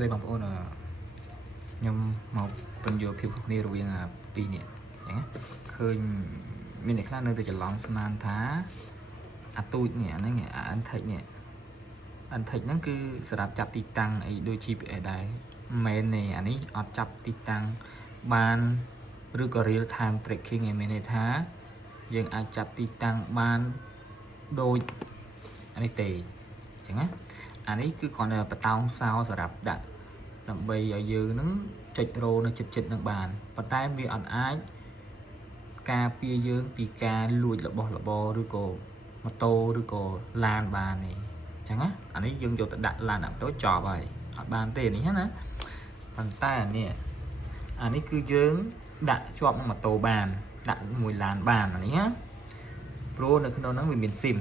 ស្ដីបងប្អូនខ្ញុំមកពន្យល់ភាពខុសគ្នារវាងពីរនេះអញ្ចឹងឃើញមានអ្នកខ្លះនៅតែច្រឡំស្មានថាអាទូចនេះអាហ្នឹងអា Antech នេះ Antech ហ្នឹងគឺសម្រាប់ចាប់ទីតាំងអីដូច GPS ដែរមែនទេអានេះអត់ចាប់ទីតាំងបានឬក៏ real time tracking ឯមានន័យថាយើងអាចចាប់ទីតាំងបានដូចអានេះទេអញ្ចឹងណាអានេះគឺគ្រាន់តែបតោងសោសម្រាប់ដាក់ដើម្បីឲ្យយើងនឹងចុចរោនៅចិត្តនឹងបានប៉ុន្តែវាអត់អាចការពារយើងពីការលួចរបស់របរឬក៏ម៉ូតូឬក៏ឡានបានទេអញ្ចឹងណាអានេះយើងយកទៅដាក់ឡានដាក់ម៉ូតូចប់ហើយអត់បានទេនេះណាប៉ុន្តែអានេះគឺយើងដាក់ជាប់នឹងម៉ូតូបានដាក់មួយឡានបានអានេះណាព្រោះនៅក្នុងហ្នឹងវាមាន SIM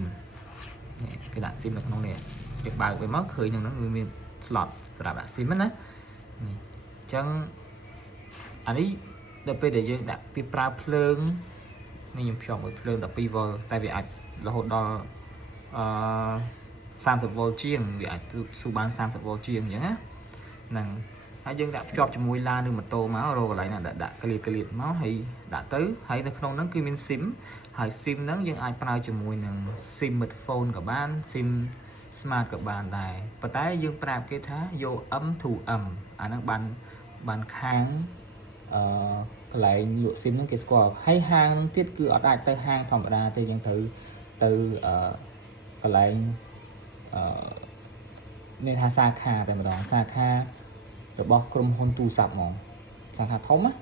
នេះគេដាក់ SIM នៅក្នុងនេះយើងបើកវាមកឃើញក្នុងហ្នឹងវាមាន slot សម្រាប់ដាក់ SIM ណានេះអញ្ចឹងអានេះដល់ពេលដែលយើងដាក់វាប្រើភ្លើងនេះខ្ញុំភ្ជាប់មួយភ្លើង 12V តែវាអាចរហូតដល់30V ជាងវាអាចស៊ូបាន 30V ជាងអញ្ចឹងណាហ្នឹងហើយយើងដាក់ភ្ជាប់ជាមួយឡានឬម៉ូតូមករកកន្លែងណាដាក់ក្លៀតមកហើយដាក់ទៅហើយនៅក្នុងហ្នឹងគឺមាន SIM ហើយ SIM ហ្នឹងយើងអាចប្រើជាមួយនឹង SIM smartphone ក៏បាន SIM smart ក៏បានដែរប៉ុន្តែយើងប្រាប់គេថាយក M to M អាហ្នឹងបានខាងកន្លែងលក់ SIM ហ្នឹងគេស្គាល់ហើយហាងទៀតគឺអត់អាចទៅហាងធម្មតាទេយើងត្រូវទៅកន្លែងមានថាសាខាតែម្ដងសាខារបស់ក្រុមហ៊ុនទូរស័ព្ទហ្មងសាខាធំណា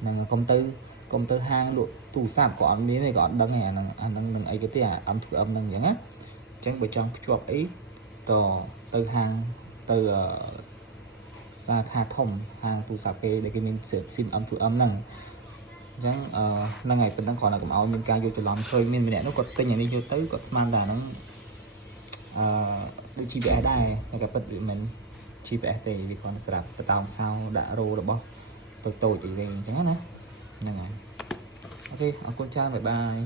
ហ្នឹងកុំទៅហាងលក់ទូរស័ព្ទក៏អត់មានទេក៏អត់ដឹងទេអាហ្នឹងនឹងអីគេទេអា M to M ហ្នឹងអញ្ចឹងណាអញ្ចឹងបើចង់ភ្ជាប់អីទៅហាងទៅសាខាធំហាងទូរស័ព្ទគេដែលគេមាន SIM M to M ហ្នឹងអញ្ចឹងហ្នឹងហើយប៉ុណ្ណឹងគ្រាន់តែកុំឲ្យមានការយកច្រឡំឃើញមានម្នាក់នោះគាត់ទិញអានេះយកទៅគាត់ស្មានថាហ្នឹងដូច GPS ដែរតែក៏ពិតវាមិន GPS ទេវាគ្រាន់តែស្រាប់បតោងសោដាក់រោរបស់តូចអីវិញអញ្ចឹងណាហ្នឹងហើយអូខេអរគុណច្រើនបាយបាយ